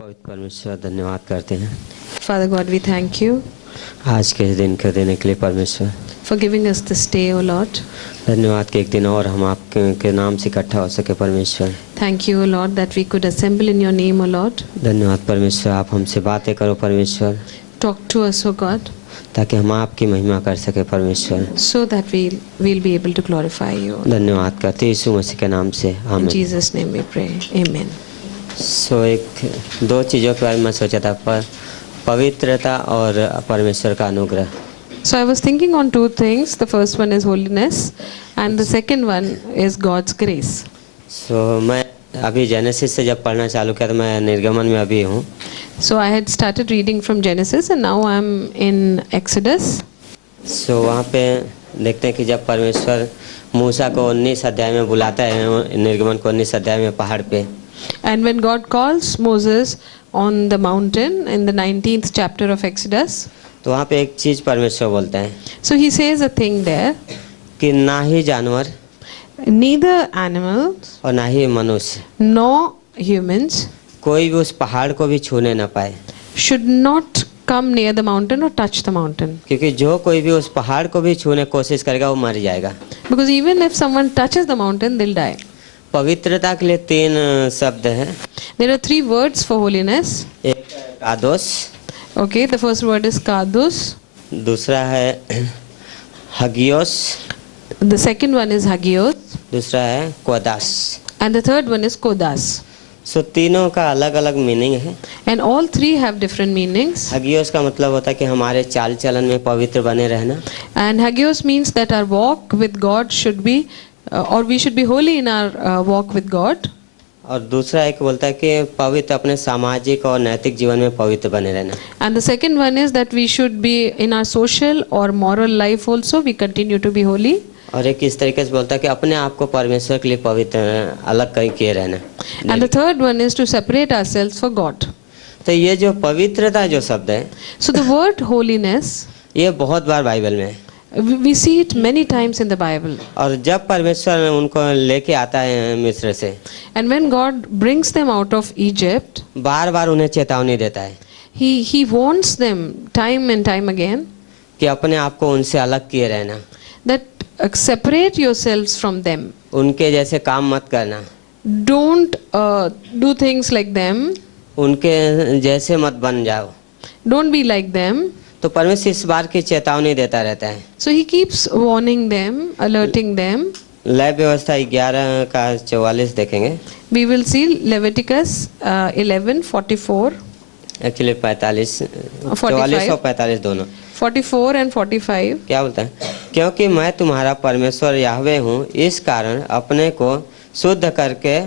पवित्र परमेश्वर धन्यवाद करते हैं Father God, we thank you आज के दिन को देने के लिए परमेश्वर। for giving us this day, O Lord. धन्यवाद कि एक दिन और हम आपके के नाम से इकट्ठा हो सके परमेश्वर। Thank you, O Lord, that we could assemble in your name, O Lord. धन्यवाद परमेश्वर, आप हमसे बातें करो परमेश्वर, Talk to us, O God, ताकि हम आपकी महिमा कर सके परमेश्वर। so that we'll be able to glorify you. धन्यवाद करते यीशु मसीह के नाम से, In आमीन। Jesus' name we pray. Amen. एक दो चीज़ों के बारे में सोचा था, पवित्रता और परमेश्वर का अनुग्रह। So I was thinking on two things. The first one is holiness, and the second one is God's grace. मैं अभी जेनेसिस से जब पढ़ना चालू किया तो मैं निर्गमन में अभी हूँ। So I had started reading from Genesis, and now I'm in Exodus. वहाँ पे देखते हैं कि जब परमेश्वर मूसा को 19 अध्याय में बुलाता है, निर्गमन को 19 अध्याय में पहाड़ पे, And when God calls Moses on the mountain in the 19th chapter of Exodus, तो वहाँ पे एक चीज़ परमेश्वर बोलते हैं so he says a thing there, कि ना ही जानवर neither animals और ना ही मनुष्य nor humans कोई भी उस पहाड़ को भी छूने ना पाए, should not come near the mountain or touch the mountain. क्योंकि जो कोई भी उस पहाड़ को भी छूने की कोशिश करेगा वो मर जाएगा। Because even if someone touches the mountain, they'll die. पवित्रता के लिए 3 शब्द हैं। There are 3 words for holiness. एक कादोस, Okay, the first word is kadus. दूसरा है हगियोस, The second one is hagios. दूसरा है कोदास। And the third one is kodas. तीनों का अलग अलग मीनिंग है। And all 3 have different meanings. हगियोस का मतलब होता है कि हमारे चाल चलन में पवित्र बने रहना। And hagios means that our walk with God should be, or we should be holy in our walk with God. और दूसरा एक बोलता है कि पवित्र अपने सामाजिक और नैतिक जीवन में पवित्र बने रहना। And the second one is that we should be in our social or moral life also, we continue to be holy. और एक इस तरीके से बोलता है कि अपने आप को परमेश्वर के लिए पवित्र अलग कहीं किए रहना। And the third one is to separate ourselves for God. तो ये जो पवित्रता जो शब्द है, So the word holiness, ये बहुत बार बाइबल में है। we see it many times in the Bible. और जब परमेश्वर उनको लेके आता है मिस्र से, And when God brings them out of Egypt, बार बार उन्हें चेतावनी देता है He warns them time and time again कि अपने आप को उनसे अलग किए रहना, that separate yourselves from them. उनके जैसे काम मत करना, Don't do things like them. उनके जैसे मत बन जाओ। Don't be like them. तो परमेश्वर इस बार की चेतावनी देता रहता है। So he keeps warning them, alerting them. लय व्यवस्था 11 का 44 देखेंगे। We will see Leviticus 11:44, actually 45, 44 और 45 दोनों। 44 and 45. क्या बोलता है? क्योंकि मैं तुम्हारा परमेश्वर याहवे हूँ, इस कारण अपने को शुद्ध करके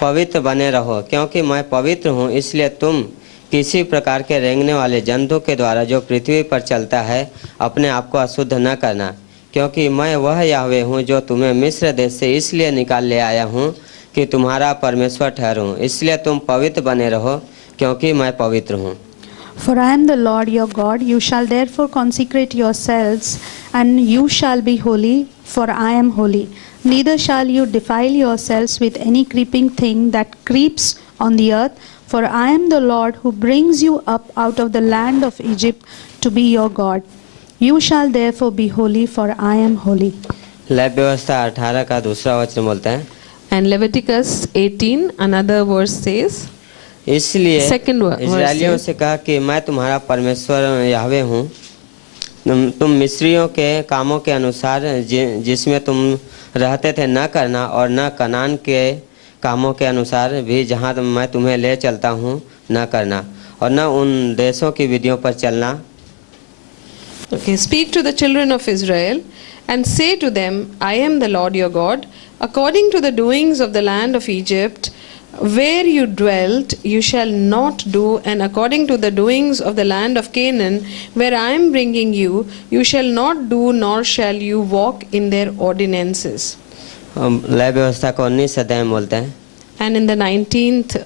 पवित्र बने रहो। क्योंकि मैं पवित्र हूँ, इसलिए तुम किसी प्रकार के रेंगने वाले जंतु के द्वारा जो पृथ्वी पर चलता है अपने आप को अशुद्ध न करना। क्योंकि मैं वह याहवे हूँ जो तुम्हें मिस्र देश से इसलिए निकाल ले आया हूँ कि तुम्हारा परमेश्वर ठहरूं। इसलिए तुम पवित्र बने रहो, क्योंकि मैं पवित्र हूँ। For I am the Lord your God, you shall therefore consecrate yourselves, and you shall be holy, for I am holy. Neither shall you defile yourselves with any creeping thing that creeps on the earth, for I am the Lord who brings you up out of the land of Egypt to be your God. You shall therefore be holy, for I am holy. लय व्यवस्था 18 का दूसरा वचन बोलता है, And Leviticus 18, another verse says, इसलिए Second verse इस्राएलियों says, से कहा कि मैं तुम्हारा परमेश्वर याहवे हूँ। तुम मिस्रियों के कामों के अनुसार जिसमें तुम रहते थे न करना, और न कनान के कामों के अनुसार भी जहाँ मैं तुम्हें ले चलता हूँ न करना, और न उन देशों की विधियों पर चलना। Okay, speak to the children of Israel and say to them, I am the Lord your God. According to the doings of the land of Egypt, where you dwelt, you shall not do, and according to the doings of the land of Canaan, where I am bringing you, you shall not do, nor shall you walk in their ordinances. लय व्यवस्था को 19 अध्याय में बोलते हैं, And in the 19th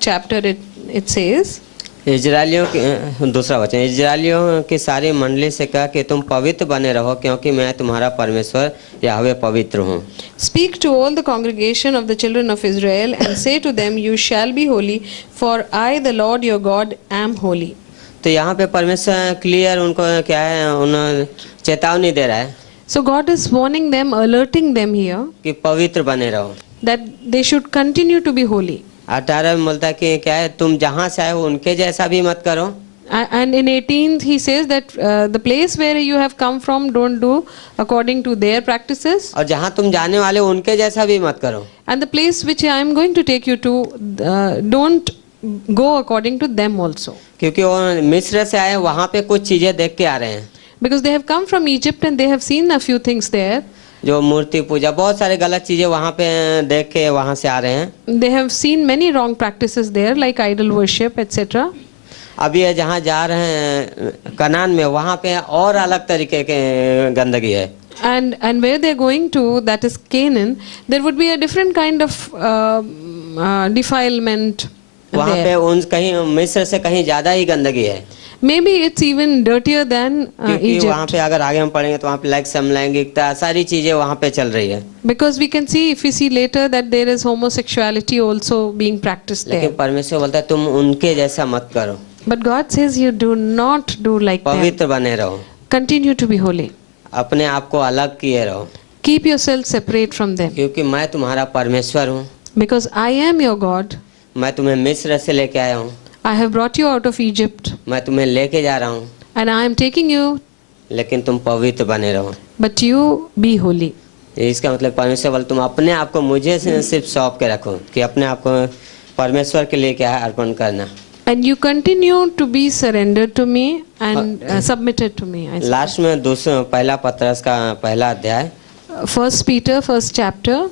chapter it says, इजरायलियों के दूसरा वचन, इजरायलियों की सारी मंडली से कहा कि तुम पवित्र बने रहो क्योंकि मैं तुम्हारा परमेश्वर याहवे पवित्र हूँ। Speak to all the congregation of the children of Israel and say to them, You shall be holy, for I, the Lord your God, am holy. तो यहाँ पे परमेश्वर क्लियर उनको क्या है, उन्हें चेतावनी दे रहा है So God is warning them, alerting them here कि पवित्र बने रहो। that they should continue to be holy. 18 में बोलता है कि क्या है, तुम जहाँ से आए हो उनके जैसा भी मत करो। And in 18th he says that the place where you have come from, don't do according to their practices. और जहाँ तुम जाने वाले हो उनके जैसा भी मत करो। And the place which I am going to take you to, don't go according to them also. क्योंकि वो मिस्र से आए, वहाँ पे कुछ चीजें देख के आ रहे हैं। Because they have come from Egypt and they have seen a few things there. जो मूर्ति पूजा, बहुत सारे गलत चीजें वहाँ पे देख के वहाँ से आ रहे हैं। They have seen many wrong practices there, like idol worship, etc. अभी ये जहाँ जा रहे हैं कनान में, वहाँ पे और अलग तरीके के गंदगी है। And where they're going to, that is Canaan, there would be a different kind of defilement वहाँ पे there. उन कहीं मिस्र से कहीं ज्यादा ही गंदगी है। Maybe it's even dirtier than क्योंकि वहाँ Egypt. पे अगर आगे हम पढ़ेंगे तो वहाँ पे लाइक समलैंगिकता सारी चीजें वहाँ पे चल रही है। Because we can see, if we see later, that there is homosexuality also being practiced there. लेकिन परमेश्वर बोलता है तुम उनके जैसा मत करो, But God says you do not do like them. पवित्र बने रहो, Continue to be holy. अपने आप को अलग किए रहो, Keep yourself separate from them. क्योंकि मैं तुम्हारा परमेश्वर हूँ। Because I am your God. मैं तुम्हें मिस्र से लेके आया हूँ, I have brought you out of Egypt. मैं तुम्हें लेके जा रहा हूँ, And I am taking you, लेकिन तुम पवित्र बने रहो। but you be holy. इसका मतलब परमेश्वर बोले तुम अपने आप को मुझे सिर्फ सौंप के रखो, कि अपने आप को परमेश्वर के लिए क्या है अर्पण करना। And you continue to be surrendered to me and submitted to me. I say. Last में दूसरा पहला पत्रस का पहला अध्याय, 1 Peter, 1st chapter.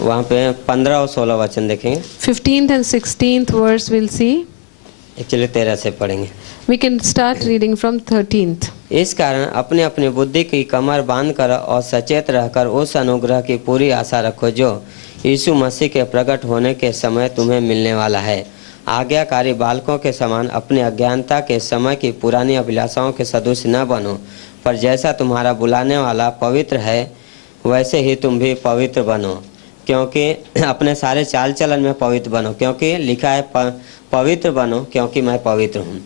वहाँ पे 15 और 16 वचन देखेंगे। 15th and 16th verse we'll see. Actually 13 से पढ़ेंगे। We can start reading from 13th. इस कारण अपने अपनी बुद्धि की कमर बांध कर और सचेत रहकर उस अनुग्रह की पूरी आशा रखो जो यीशु मसीह के प्रकट होने के समय तुम्हें मिलने वाला है। आज्ञाकारी बालकों के समान अपने अज्ञानता के समय की पुरानी अभिलाषाओं के सदृश न बनो, पर जैसा तुम्हारा बुलाने वाला पवित्र है वैसे ही तुम भी पवित्र बनो, क्योंकि अपने सारे चाल चलन में पवित्र बनो, क्योंकि लिखा है पवित्र बनो क्योंकि मैं पवित्र हूँ।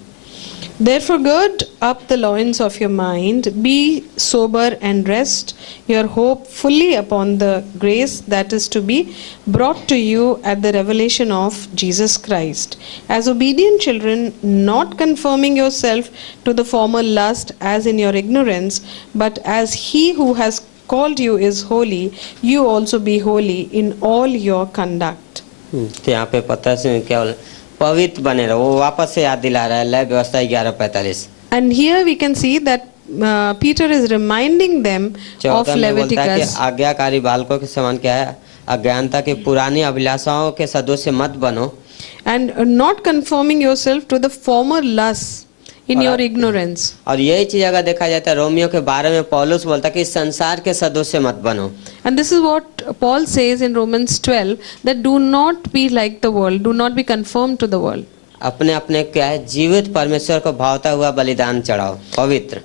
Therefore gird up the loins of your mind, be sober and rest your hope fully upon the grace that is to be brought to you at the revelation of Jesus Christ. As obedient children, not conforming yourself to the former lust as in your ignorance, but as he who has called you is holy, you also be holy in all your conduct. तो यहाँ पे पता से क्या बोला, पवित्र बने रहो। वो वापस से याद दिला रहा है लय व्यवस्था 11:45। And here we can see that Peter is reminding them of 14 में बोलता है कि Leviticus. आज्ञाकारी बालकों के समान क्या है, अज्ञानता की पुरानी अभिलाषाओं के सदृश मत बनो, And not conforming yourself to the former lusts in your ignorance. और यही चीज अगर देखा जाता है रोमियो के 12 में पौलुस बोलता है कि संसार के सदृश मत बनो। And this is what Paul says in Romans 12, that do not be like the world, do not be conformed to the world. अपने अपने क्या है जीवित परमेश्वर को भावता हुआ बलिदान चढ़ाओ, पवित्र।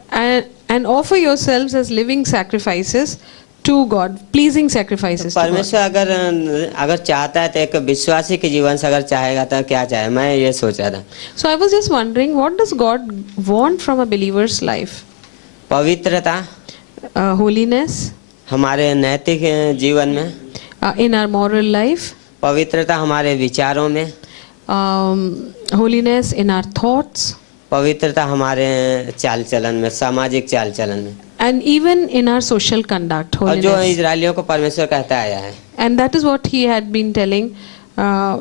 And offer yourselves as living sacrifices to God, pleasing sacrifices to God. परमेश्वर अगर चाहता है तो एक विश्वासी के जीवन से अगर चाहेगा तो क्या चाहे, मैं ये सोच रहा था। So I was just wondering, what does God want from a believer's life? पवित्रता Holiness हमारे नैतिक जीवन में, in our moral life, पवित्रता हमारे विचारों में, holiness in our thoughts, पवित्रता हमारे चाल चलन में, सामाजिक चाल चलन में, and even in our social conduct, और जो holiness. इजरायलियों को परमेश्वर कहता आया है। And that is what he had been telling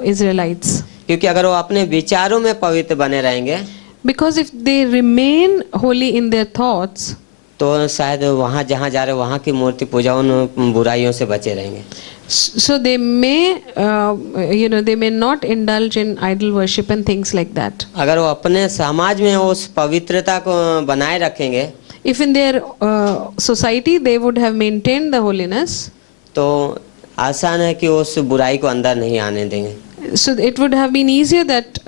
Israelites. क्योंकि अगर वो अपने विचारों में पवित्र बने रहेंगे Because if they remain holy in their thoughts, तो शायद वहाँ जहाँ जा रहे वहाँ की मूर्ति पूजा उन बुराइयों से बचे रहेंगे। so they may, they may not indulge in idol worship and things like that. अगर वो अपने समाज में उस पवित्रता को बनाए रखेंगे If in their society they would have maintained the holiness, तो आसान है कि उस बुराई को अंदर नहीं आने देंगे। So it would have been easier that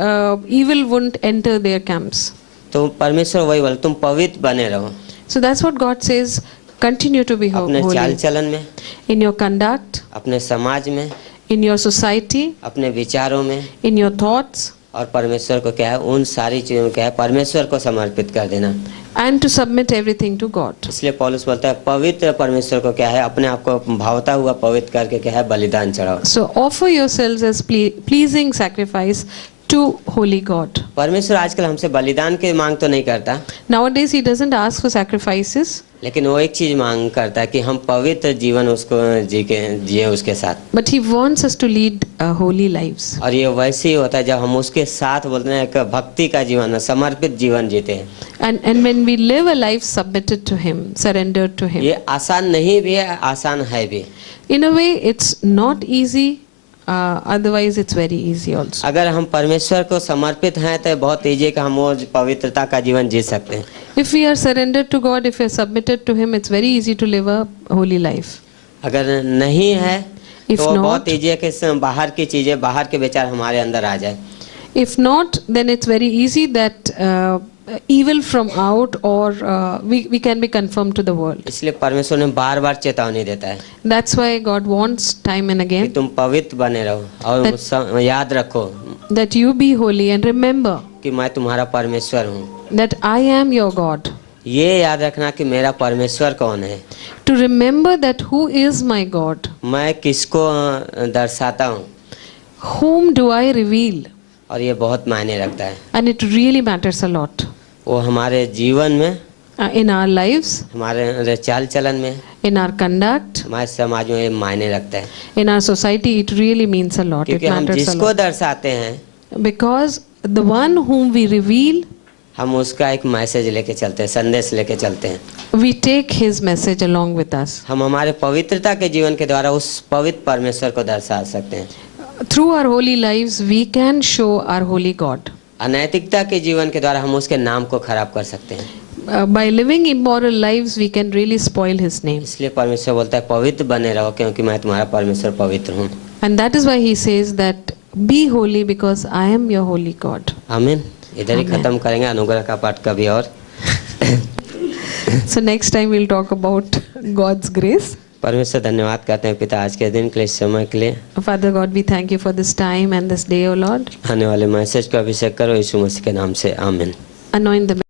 evil wouldn't enter their camps. तो परमेश्वर वही बोले, तुम पवित्र बने रहो So that's what God says, continue to be अपने चाल holy चलन में, in your conduct, अपने समाज में, in your society, अपने विचारों में, in your thoughts, और परमेश्वर को क्या है, उन सारी चीजों में क्या है, परमेश्वर को समर्पित कर देना। and to submit everything to God. इसलिए पौलुस बोलता है पवित्र परमेश्वर को क्या है, अपने आप को भावता हुआ पवित्र करके क्या है, बलिदान चढ़ाओ। So offer yourselves as pleasing sacrifice to holy God. परमेश्वर आजकल हमसे बलिदान की मांग तो नहीं करता, Nowadays he doesn't ask for sacrifices, लेकिन वो एक चीज मांग करता है कि हम पवित्र जीवन उसको जिए उसके साथ। but he wants us to lead holy lives. और ये वैसे ही होता है जब हम उसके साथ बोलते हैं एक भक्ति का जीवन, समर्पित जीवन जीते हैं। And when we live a life submitted to him, surrendered to him. ये आसान नहीं भी है, आसान है भी। In a way it's not easy, otherwise it's very easy also. अगर हम परमेश्वर को समर्पित हैं तो बहुत ईजी कि हम वो पवित्रता का जीवन जी सकते हैं। If we are surrendered to God, if we are submitted to him, it's very easy to live a holy life. अगर नहीं है If तो not- बहुत ईजी है कि बाहर की चीजें, बाहर के विचार हमारे अंदर आ जाए। If not, then it's very easy that evil from out or we can be conformed to the world. इसलिए परमेश्वर ने बार बार चेतावनी देता है That's why God wants time and कि again तुम पवित्र बने रहो और याद रखो that you be holy and remember कि मैं तुम्हारा परमेश्वर हूँ। that I am your God. ये याद रखना कि मेरा परमेश्वर कौन है, To remember that who is my God, मैं किसको दर्शाता हूँ, whom do I reveal, और ये बहुत मायने रखता है। and it really matters a lot वो हमारे जीवन में, in our lives, हमारे चाल चलन में, in our conduct, हमारे समाज में ये मायने रखता है। in our society. It really means a lot. It क्योंकि हम matters a जिसको lot दर्शाते हैं because the one whom we reveal, हम उसका एक मैसेज लेके चलते हैं, संदेश लेके चलते हैं। we take his message along with us. हम हमारे पवित्रता के जीवन के द्वारा उस पवित्र परमेश्वर को दर्शा सकते हैं। Through our holy lives, we can show our holy God. अनैतिकता के जीवन के द्वारा हम उसके नाम को खराब कर सकते हैं। By living immoral lives, we can really spoil his name. इसलिए परमेश्वर बोलता है पवित्र बने रहो क्योंकि मैं तुम्हारा परमेश्वर पवित्र हूँ। And that is why he says that be holy because I am your holy God. आमीन। इधर ही आमीन। खत्म करेंगे, अनुग्रह का पाठ कभी और। So next time we'll talk about God's grace. परमेश्वर धन्यवाद करते हैं पिता आज के दिन के लिए, इस समय के लिए। Father God, we thank you for this time and this day, O Lord. आने वाले मैसेज को अभिषेक करो यीशु मसीह के नाम से, आमीन। Anoint the